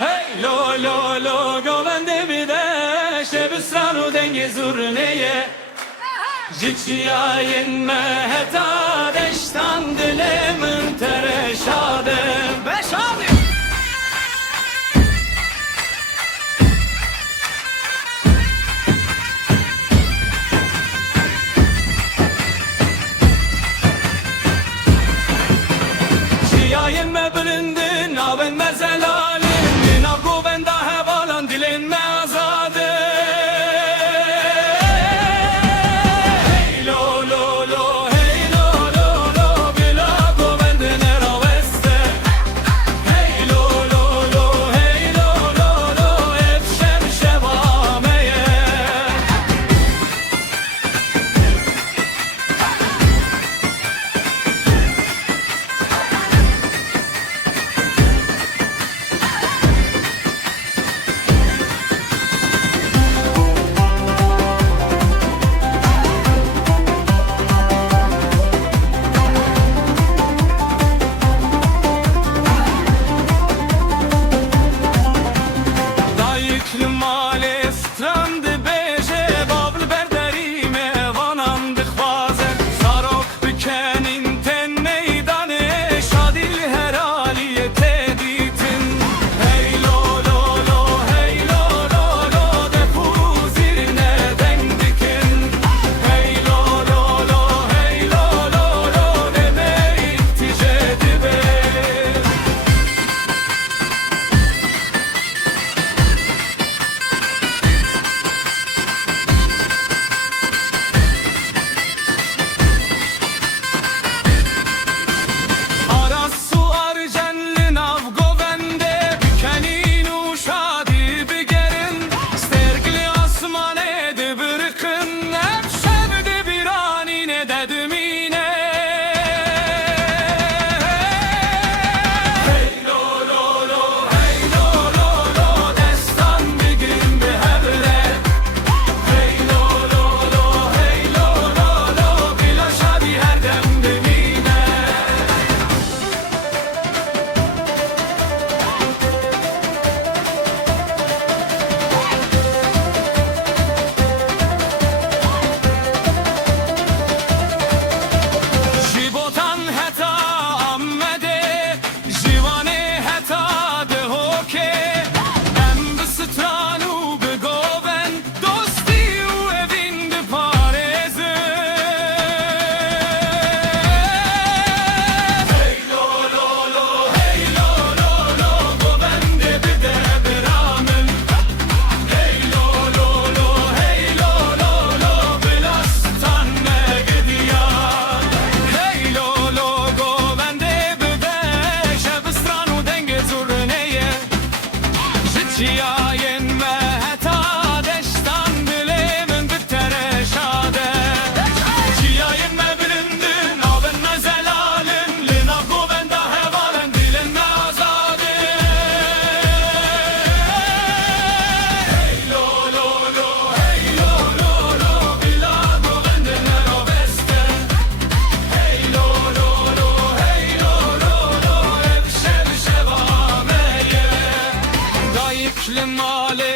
Hey lo lo lo govende bide şebstranu dengi zurneye Jiciyayin meheta deştan dilemin tereşadım Beşadım Ciyayin me bilindin avin mezelalin Dina govenda hevalan dilin me azadı Hey lo lo lo hey lo lo lo bila govendin eraveste Hey lo lo lo hey lo lo lo efşem şevameye Male strandı beje bablı berderime vanandı xvazen Sarok bükenin ten meydane şadil heraliye teditin Hey lo lo lo hey lo lo lo defu zirine dendikin Hey lo lo lo hey lo lo lo deme ihtijedi be Ciyayin meheta deştan dilemin bittere şade Ciyayin me bilindin avin me zelalin Lina govenda hevalen dilin me azade Hey lo lo lo hey lo lo lo bila govendin eraveste Hey lo lo lo hey lo lo lo efşev şevameye Dayıklı male